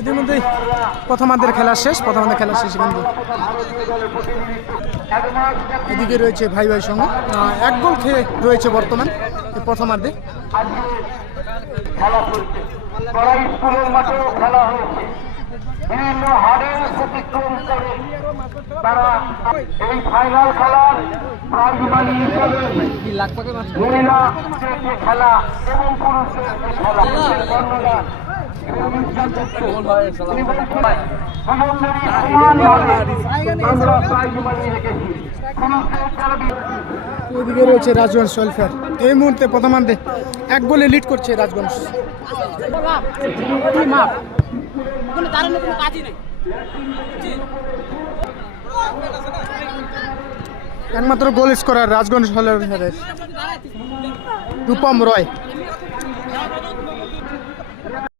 ইতিমধ্যেই প্রথমার্ধের খেলা শেষ, কিন্তু এদিকে রয়েছে ভাই ভাই সঙ্গে এক গোল খেয়ে রয়েছে বর্তমান প্রথমার্ধে। খেলা চলছে, স্কুলের মাঠেও খেলা হয়েছে। বিভিন্ন হারের অতিক্রম করে তারা এই ফাইনাল খেলার প্রাইজ মানি হিসেবে মহিলা খেলা এবং পুরুষের খেলা বর্ণনা এদিকে রয়েছে রাজগঞ্জ ওয়েলফেয়ার। এই মুহূর্তে প্রথমার্ধে এক গোলে লিড করছে রাজগঞ্জ। একমাত্র গোল স্কোরার রাজগঞ্জ হলের রূপম রয়।